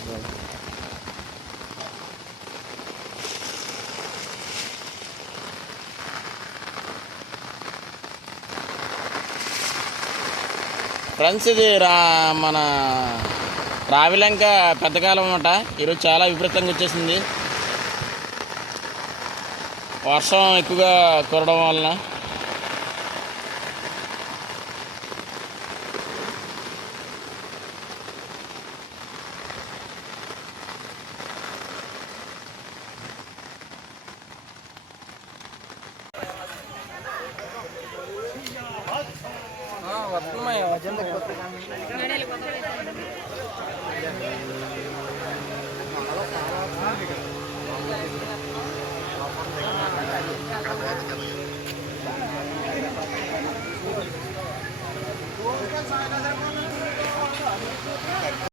తీసుకోవాలి ఫ్రెండ్స్ ఇది రా మన రావిలంక పెద్దకాలం అనమాట ఈరోజు చాలా విపరీతంగా వచ్చేసింది. వర్షం ఎక్కువగా కురడం వలన వస్తున్నాయి